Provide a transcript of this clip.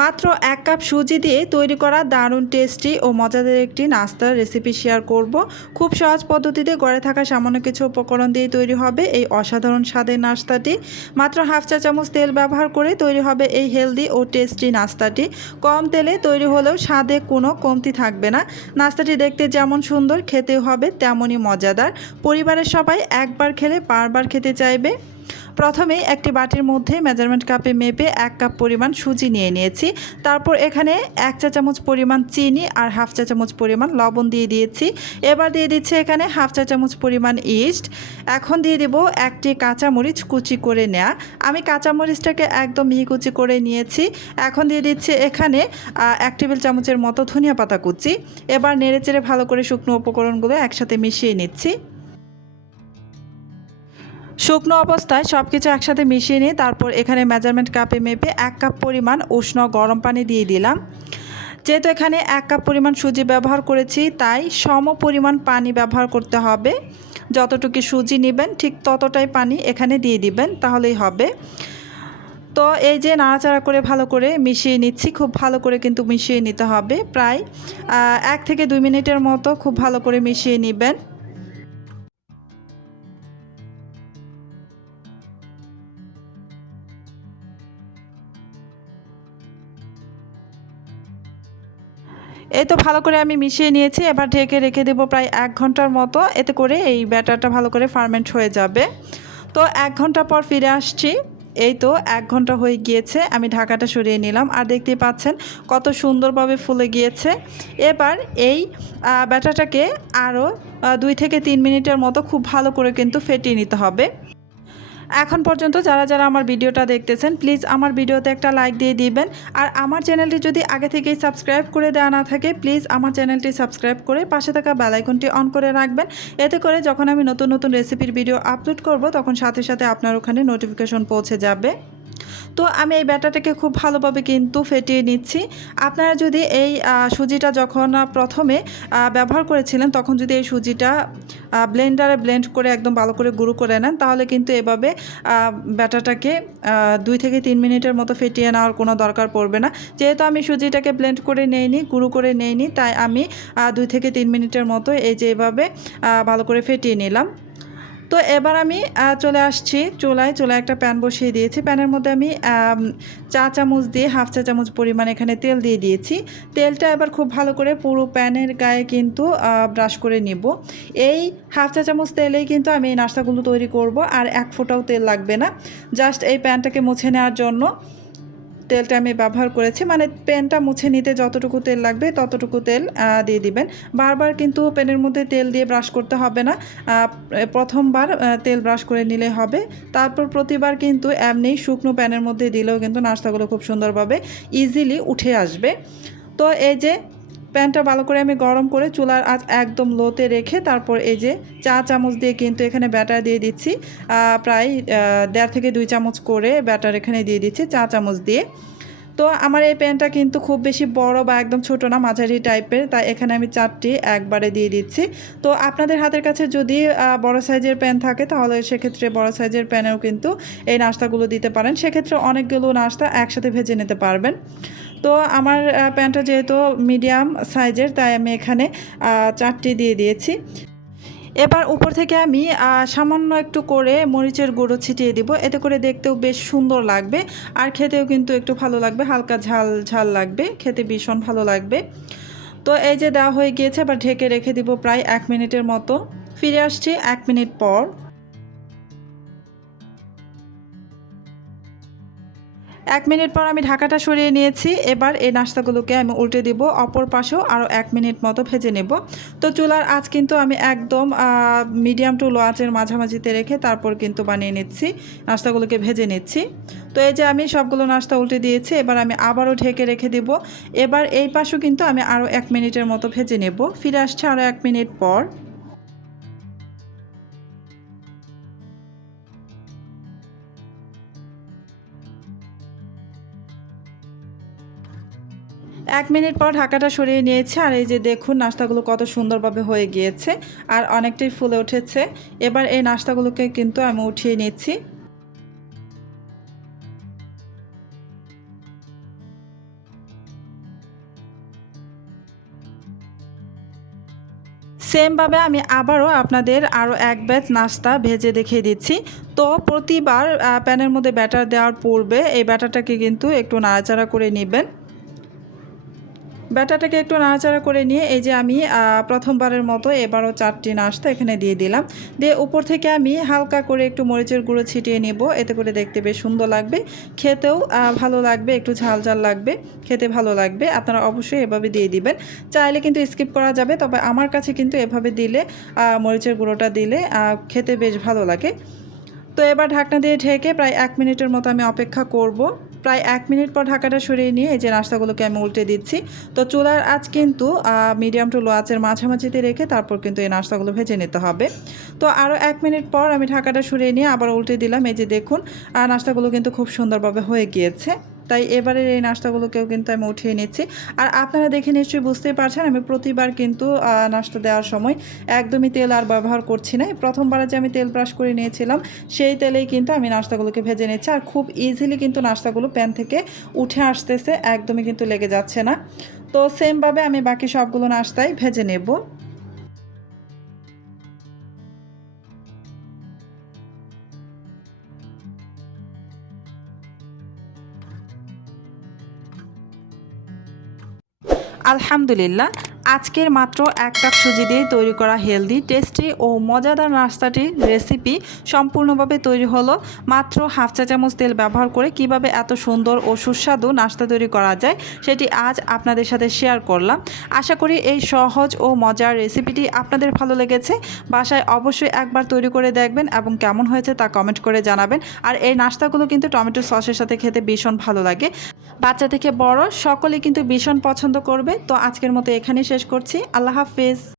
মাত্র 1 কাপ সুজি দিয়ে তৈরি করা দারুণ টেস্টি ও মজাদার একটি নাস্তার রেসিপি শেয়ার করব। খুব সহজ পদ্ধতিতে ঘরে থাকা সামান্য কিছু উপকরণ দিয়ে তৈরি হবে এই অসাধারণ স্বাদের নাস্তাটি। মাত্র হাফ চা চামচ তেল ব্যবহার করে তৈরি হবে এই হেলদি ও টেস্টি নাস্তাটি। কম তেলে তৈরি হলেও স্বাদে কোনো কমতি থাকবে না। নাস্তাটি দেখতে যেমন সুন্দর, খেতেও হবে তেমনই মজাদার। পরিবারের সবাই একবার খেলে বারবার খেতে চাইবে। প্রথমে একটি বাটির মধ্যে মেজারমেন্ট কাপে মেপে 1 কাপ পরিমাণ সুজি নিয়ে নিয়েছি। তারপর এখানে 1 চা চামচ পরিমাণ চিনি আর হাফ চা চামচ পরিমাণ লবণ দিয়ে দিয়েছি। এবার দিয়ে দিচ্ছি এখানে হাফ চা চামচ পরিমাণ ইস্ট। এখন দিয়ে দেব একটি কাঁচামরিচ কুচি করে নেওয়া। আমি কাঁচামরিচটাকে একদম মিহি কুচি করে নিয়েছি। এখন দিয়ে দিচ্ছি এখানে 1 টেবিল চামচের মতো ধনিয়া পাতা কুচি। এবার নেড়েচেড়ে ভালো করে শুকনো উপকরণগুলো একসাথে মিশিয়ে নিচ্ছি। শুকনো অবস্থায় সব কিছু একসাথে মিশিয়ে নিয়ে তারপর এখানে মেজারমেন্ট কাপে মেপে 1 কাপ পরিমাণ উষ্ণ গরম পানি দিয়ে দিলাম। যেহেতু এখানে 1 কাপ পরিমাণ সুজি ব্যবহার করেছি, তাই সম পরিমাণ পানি ব্যবহার করতে হবে। যতটুকু সুজি নেবেন ঠিক ততটাই পানি এখানে দিয়ে দিবেন, তাহলেই হবে। তো এই যে নাড়াচাড়া করে ভালো করে মিশিয়ে নিচ্ছি। খুব ভালো করে কিন্তু মিশিয়ে নিতে হবে। প্রায় 1 থেকে 2 মিনিটের মতো খুব ভালো করে মিশিয়ে নেবেন। এই তো ভালো করে আমি মিশিয়ে নিয়েছি। এবার ঢেকে রেখে দেবো প্রায় 1 ঘন্টার মতো। এতে করে এই ব্যাটারটা ভালো করে ফার্মেন্ট হয়ে যাবে। তো 1 ঘন্টা পর ফিরে আসছি। এই তো 1 ঘন্টা হয়ে গিয়েছে। আমি ঢাকাটা সরিয়ে নিলাম আর দেখতেই পাচ্ছেন কত সুন্দরভাবে ফুলে গিয়েছে। এবার এই ব্যাটারটাকে আরও 2 থেকে 3 মিনিটের মতো খুব ভালো করে কিন্তু ফেটিয়ে নিতে হবে। এখন পর্যন্ত যারা যারা আমার ভিডিওটা দেখতেছেন, প্লিজ আমার ভিডিওতে একটা লাইক দিয়ে দিবেন। আর আমার চ্যানেলটি যদি আগে থেকেই সাবস্ক্রাইব করে দেওয়া না থাকে, প্লিজ আমার চ্যানেলটি সাবস্ক্রাইব করে পাশে থাকা বেল আইকনটি অন করে রাখবেন। এতে করে যখন আমি নতুন নতুন রেসিপির ভিডিও আপলোড করব, তখন সাথে সাথে আপনার ওখানে নোটিফিকেশন পৌঁছে যাবে। তো আমি এই ব্যাটারটাকে খুব ভালোভাবে কিন্তু ফেটিয়ে নিচ্ছি। আপনারা যদি এই সুজিটা যখন প্রথমে ব্যবহার করেছিলেন, তখন যদি এই সুজিটা ব্লেন্ডারে ব্লেন্ড করে একদম ভালো করে গুঁড়ো করে নেন, তাহলে কিন্তু এভাবে ব্যাটারটাকে 2 থেকে 3 মিনিটের মতো ফেটিয়ে নেওয়ার কোনো দরকার পড়বে না। যেহেতু আমি সুজিটাকে ব্লেন্ড করে নেইনি, গুঁড়ো করে নেইনি, তাই আমি 2 থেকে 3 মিনিটের মতো এই যে এভাবে ভালো করে ফেটিয়ে নিলাম। তো এবার আমি চলে আসছি চুলায় একটা প্যান বসিয়ে দিয়েছি। প্যানের মধ্যে আমি চা চামচ দিয়ে হাফ চা চামচ পরিমাণ এখানে তেল দিয়ে দিয়েছি। তেলটা এবার খুব ভালো করে পুরো প্যানের গায়ে কিন্তু ব্রাশ করে নিব। এই হাফ চা চামচ তেলেই কিন্তু আমি এই নাস্তাগুলো তৈরি করব, আর 1 ফোঁটাও তেল লাগবে না। জাস্ট এই প্যানটাকে মুছে নেওয়ার জন্য তেলটা আমি ব্যবহার করেছি। মানে প্যানটা মুছে নিতে যতটুকু তেল লাগবে ততটুকু তেল দিয়ে দিবেন। বারবার কিন্তু প্যানের মধ্যে তেল দিয়ে ব্রাশ করতে হবে না। প্রথমবার তেল ব্রাশ করে নিলে হবে। তারপর প্রতিবার কিন্তু এমনি শুকনো প্যানের মধ্যে দিলেও কিন্তু নাস্তাগুলো খুব সুন্দরভাবে ইজিলি উঠে আসবে। তো এই যে প্যানটা ভালো করে আমি গরম করে চুলার আঁচ একদম লোতে রেখে তারপর এই যে চা চামচ দিয়ে কিন্তু এখানে ব্যাটার দিয়ে দিচ্ছি। প্রায় 1.5 থেকে 2 চামচ করে ব্যাটার এখানে দিয়ে দিচ্ছি চা চামচ দিয়ে। তো আমার এই প্যানটা কিন্তু খুব বেশি বড় বা একদম ছোট না, মাঝারি টাইপের, তাই এখানে আমি 4টি একবারে দিয়ে দিচ্ছি। তো আপনাদের হাতের কাছে যদি বড় সাইজের প্যান থাকে, তাহলে সেক্ষেত্রে বড় সাইজের প্যানেও কিন্তু এই নাস্তাগুলো দিতে পারেন। সেক্ষেত্রে অনেকগুলো নাস্তা একসাথে ভেজে নিতে পারবেন। তো আমার প্যানটা যেহেতু মিডিয়াম সাইজের, তাই আমি এখানে 4টি দিয়ে দিয়েছি। এবার উপর থেকে আমি সামান্য একটু করে মরিচের গুঁড়ো ছিটিয়ে দিব। এতে করে দেখতেও বেশ সুন্দর লাগবে, আর খেতেও কিন্তু একটু ভালো লাগবে। হালকা ঝাল ঝাল লাগবে, খেতে ভীষণ ভালো লাগবে। তো এই যে দেওয়া হয়ে গিয়েছে, এবার ঢেকে রেখে দিব প্রায় 1 মিনিটের মতো। ফিরে আসছি 1 মিনিট পর। 1 মিনিট পর আমি ঢাকাটা সরিয়ে নিয়েছি। এবার এই নাস্তাগুলোকে আমি উল্টে দিব, অপর পাশেও আরও 1 মিনিট মতো ভেজে নেব। তো চুলার আঁচ কিন্তু আমি একদম মিডিয়াম টু লো আঁচের মাঝামাঝিতে রেখে তারপর কিন্তু বানিয়ে নিচ্ছি, নাস্তাগুলোকে ভেজে নিচ্ছি। তো এই যে আমি সবগুলো নাস্তা উল্টে দিয়েছি। এবার আমি আবারও ঢেকে রেখে দেব। এবার এই পাশেও কিন্তু আমি আরও 1 মিনিটের মতো ভেজে নেব। ফিরে আসছে আরও 1 মিনিট পর। 1 মিনিট পর ঢাকাটা সরিয়ে নিয়েছি, আর এই যে দেখুন নাস্তাগুলো কত সুন্দরভাবে হয়ে গিয়েছে আর অনেকটাই ফুলে উঠেছে। এবার এই নাস্তাগুলোকে কিন্তু আমি উঠিয়ে নিচ্ছি। সেমভাবে আমি আবারও আপনাদের আরও এক ব্যাচ নাস্তা ভেজে দেখিয়ে দিচ্ছি। তো প্রতিবার প্যানের মধ্যে ব্যাটার দেওয়ার পূর্বে এই ব্যাটারটাকে কিন্তু একটু নাড়াচাড়া করে নেবেন। ব্যাটারটাকে একটু নাড়াচাড়া করে নিয়ে এই যে আমি প্রথমবারের মতো এবারও 4টি নাস্তা এখানে দিয়ে দিলাম। দিয়ে উপর থেকে আমি হালকা করে একটু মরিচের গুঁড়ো ছিটিয়ে নেব, এতে করে দেখতে বেশ সুন্দর লাগবে, খেতেও ভালো লাগবে, একটু ঝাল ঝাল লাগবে, খেতে ভালো লাগবে। আপনারা অবশ্যই এভাবে দিয়ে দিবেন, চাইলে কিন্তু স্কিপ করা যাবে, তবে আমার কাছে কিন্তু এভাবে দিলে মরিচের গুঁড়োটা দিলে খেতে বেশ ভালো লাগে। তো এবার ঢাকনা দিয়ে ঢেকে প্রায় 1 মিনিটের মতো আমি অপেক্ষা করব। প্রায় 1 মিনিট পর ঢাকাটা সরিয়ে নিয়ে এই যে নাস্তাগুলোকে আমি উল্টে দিচ্ছি। তো চুলার আঁচ কিন্তু মিডিয়াম টু লো আঁচের মাঝামাঝিতে রেখে তারপর কিন্তু এই নাস্তাগুলো ভেজে নিতে হবে। তো আরও 1 মিনিট পর আমি ঢাকাটা সরিয়ে নিয়ে আবার উল্টে দিলাম। এই যে দেখুন নাস্তাগুলো কিন্তু খুব সুন্দরভাবে হয়ে গিয়েছে। তাই এবারের এই নাস্তাগুলোকেও কিন্তু আমি উঠিয়ে নিচ্ছি। আর আপনারা দেখে নিশ্চয়ই বুঝতেই পারছেন আমি প্রতিবার কিন্তু নাস্তা দেওয়ার সময় একদমই তেল আর ব্যবহার করছি না। প্রথমবারে যে আমি তেল ব্রাশ করে নিয়েছিলাম সেই তেলেই কিন্তু আমি নাস্তাগুলোকে ভেজে নিচ্ছি। আর খুব ইজিলি কিন্তু নাস্তাগুলো প্যান থেকে উঠে আসতেছে, একদমই কিন্তু লেগে যাচ্ছে না। তো সেমভাবে আমি বাকি সবগুলো নাস্তাই ভেজে নেব। আলহামদুলিল্লাহ, আজকের মাত্র 1 কাপ সুজি দিয়ে তৈরি করা হেলদি, টেস্টি ও মজাদার নাস্তাটির রেসিপি সম্পূর্ণভাবে তৈরি হলো। মাত্র হাফ চা চামচ তেল ব্যবহার করে কিভাবে এত সুন্দর ও সুস্বাদু নাস্তা তৈরি করা যায় সেটি আজ আপনাদের সাথে শেয়ার করলাম। আশা করি এই সহজ ও মজার রেসিপিটি আপনাদের ভালো লেগেছে। বাসায় অবশ্যই একবার তৈরি করে দেখবেন এবং কেমন হয়েছে তা কমেন্ট করে জানাবেন। আর এই নাস্তাগুলো কিন্তু টমেটো সসের সাথে খেতে ভীষণ ভালো লাগে, বাচ্চা থেকে বড় সকলে কিন্তু ভীষণ পছন্দ করবে। তো আজকের মতো এখানেই শেষ করছি। আল্লাহ হাফেজ।